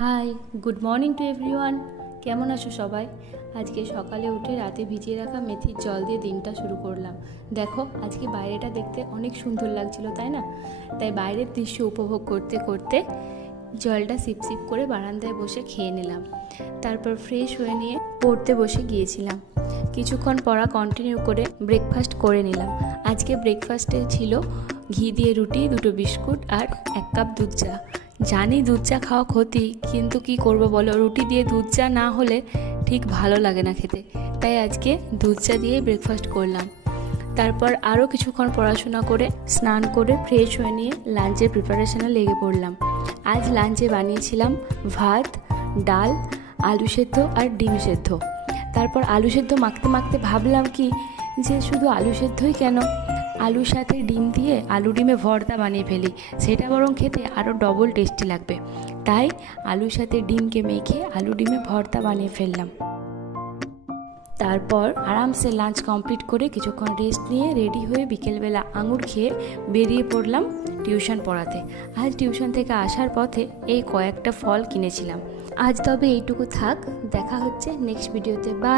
High, good morning to everyone. কেমন আছো সবাই? আজকে সকালে উঠে রাতে ভিজিয়ে রাখা মেথির জল দিয়ে দিনটা শুরু করলাম। দেখো, আজকে বাইরেটা দেখতে অনেক সুন্দর লাগছিল, তাই না? তাই বাইরের দৃশ্য উপভোগ করতে করতে জলটা সিপ সিপ করে বারান্দায় বসে খেয়ে নিলাম। তারপর ফ্রেশ হয়ে নিয়ে পড়তে বসে গিয়েছিলাম। কিছুক্ষণ পড়া কন্টিনিউ করে ব্রেকফাস্ট করে নিলাম। আজকে ব্রেকফাস্টে ছিল ঘি দিয়ে রুটি, 2টো বিস্কুট আর 1 কাপ দুধ চা। জানি দুধ চা খাওয়া ক্ষতি, কিন্তু কি করব বলো, রুটি দিয়ে দুধ চা না হলে ঠিক ভালো লাগে না খেতে। তাই আজকে দুধ চা দিয়েই ব্রেকফাস্ট করলাম। তারপর আরও কিছুক্ষণ পড়াশোনা করে স্নান করে ফ্রেশ হয়ে নিয়ে লাঞ্চের প্রিপারেশনে লেগে পড়লাম। আজ লাঞ্চে বানিয়েছিলাম ভাত, ডাল, আলু সেদ্ধ আর ডিম সেদ্ধ। তারপর আলু সেদ্ধ মাখতে মাখতে ভাবলাম কি যে শুধু আলু সেদ্ধই কেন, আলুর সাথে ডিম দিয়ে আলু ডিমে ভর্তা বানিয়ে ফেলি, সেটা বরং খেতে আরও ডবল টেস্টি লাগবে। তাই আলুর সাথে ডিমকে মেখে আলু ডিমে ভর্তা বানিয়ে ফেললাম। তারপর আরামসে লাঞ্চ কমপ্লিট করে কিছুক্ষণ রেস্ট নিয়ে রেডি হয়ে বিকেলবেলা আঙুর খেয়ে বেরিয়ে পড়লাম টিউশন পড়াতে। আজ টিউশন থেকে আসার পথে এই কয়েকটা ফল কিনেছিলাম। আজ তবে এইটুকু থাক, দেখা হচ্ছে নেক্সট ভিডিওতে। বাই।